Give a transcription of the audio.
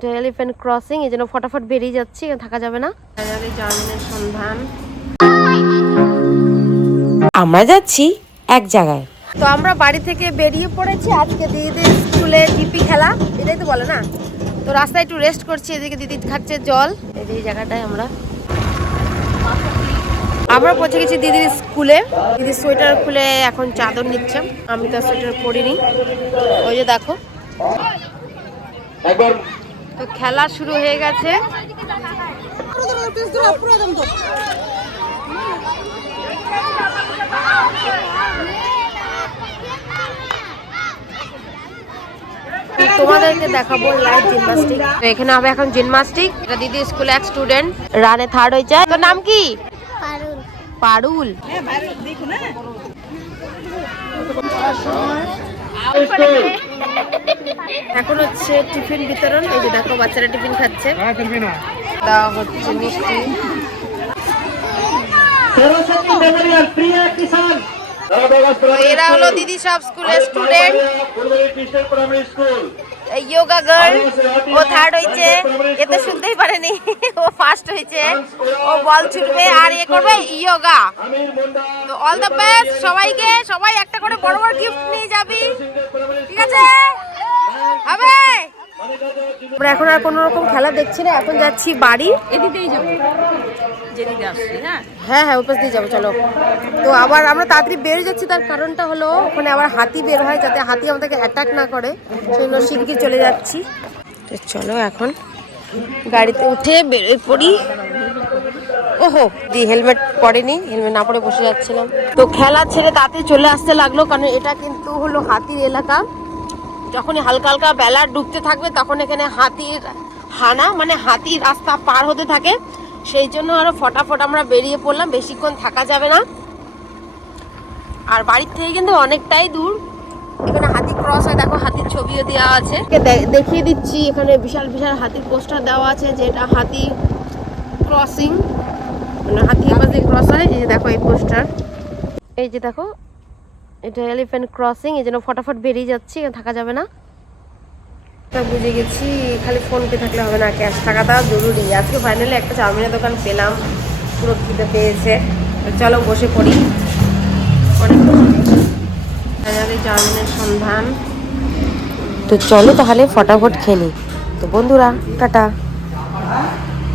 এটা elephant crossing এই জন্য ফটাফট বেরিয়ে যাচ্ছি থাকা যাবে না। ফাইনালি জার্মানের সন্ধান আমরা যাচ্ছি এক জায়গায়। তো আমরা বাড়ি থেকে বেরিয়ে পড়েছি আজকে দিদিদের স্কুলে জিপি খেলা এটাই তো বলে না? তো রাস্তায় একটু রেস্ট করছি এদিকে দিদি খাচ্ছে জল। এই যে জায়গাটায় আমরা। আমরা পৌঁছে গেছি দিদির স্কুলে। দিদি সোয়েটার খুলে এখন চাদর নিচ্ছে আমি তো সোয়েটার পরিনি। ওই যে দেখো। তো খেলা শুরু হয়ে গেছে। তোমাদেরকে দেখাবো লাইভ জিমনাস্টিক এখানে হবে এখন জিমনাস্টিক এটা দিদি স্কুলে এক স্টুডেন্ট রানে থার্ড হয়েছে। তোর নাম কি? পারুল। এখন হচ্ছে টিফিন বিতরণ এই যে দেখো বাচ্চারা টিফিন খাচ্ছে। দেওয়া হচ্ছে মিষ্টি। এরা হলো দিদি সব স্কুলের স্টুডেন্ট খ্রিস্টান প্রাইমারি স্কুল যোগা গার্ল ও থার্ড হয়েছে। এ তো শুনতেই পারেনি ও ফার্স্ট হয়েছে। ও বল ছুটবে আর এ করবে ইয়োগা তো অল দ্য বেস্ট সবাইকে সবাই একটা করে বড় বড় গিফট নিয়ে যাবি। আমরা এখন আর কোনো রকম খেলা দেখছি না এখন যাচ্ছি বাড়ি। এদিকেই যাব। হ্যাঁ? হ্যাঁ হ্যাঁ উপাস দিয়ে যাব চলো। তো আবার আমরা তাড়াতাড়ি বেরিয়ে যাচ্ছি তার কারণটা হলো ওখানে আবার হাতি বের হয় যাতে হাতি আমাদেরকে অ্যাটাক না করে। সেই জন্য শিগগির চলে যাচ্ছি। তো চলো এখন গাড়িতে উঠে বেরোয় পড়ি। ওহো দি হেলমেট পরেনি হেলমেট না পরে বসে যাচ্ছিলাম। তো খেলা ছেড়ে তাতে চলে আসতে লাগল কারণ এটা কিন্তু হলো হাতির এলাকা। যখনই হালকা হালকা বেলা ডুবতে থাকবে, তখন এখানে হাতির হানা মানে হাতির রাস্তা পার হতে থাকে। সেই জন্য আরও ফটাফট আমরা বেরিয়ে পড়লাম, বেশিক্ষণ থাকা যাবে না। আর বাড়ির থেকে কিন্তু অনেকটাই দূর। এখানে হাতি ক্রস হয়, দেখো হাতির ছবিও দেওয়া আছে। দেখিয়ে দিচ্ছি, এখানে বিশাল বিশাল হাতির পোস্টার দেওয়া আছে যে এটা হাতি ক্রসিং মানে হাতি আবার ক্রস হয় এই যে দেখো এই পোস্টার এই যে দেখো এটা এলিফ্যান্ট ক্রসিং এই জন্য ফটাফট বেরিয়ে যাচ্ছি থাকা যাবে না? তা বুঝে গেছি খালি ফোন পে থাকলে হবে না ক্যাশ থাকাটা জরুরি। আজকে ফাইনালি একটা চাউমিনের দোকান পেলাম পুরো খিদে পেয়েছে। চলো বসে পড়ি। অনেক ফাইনালি চাউমিনের সন্ধান। তো চলো তাহলে ফটাফট খেলি। তো বন্ধুরা টাটা।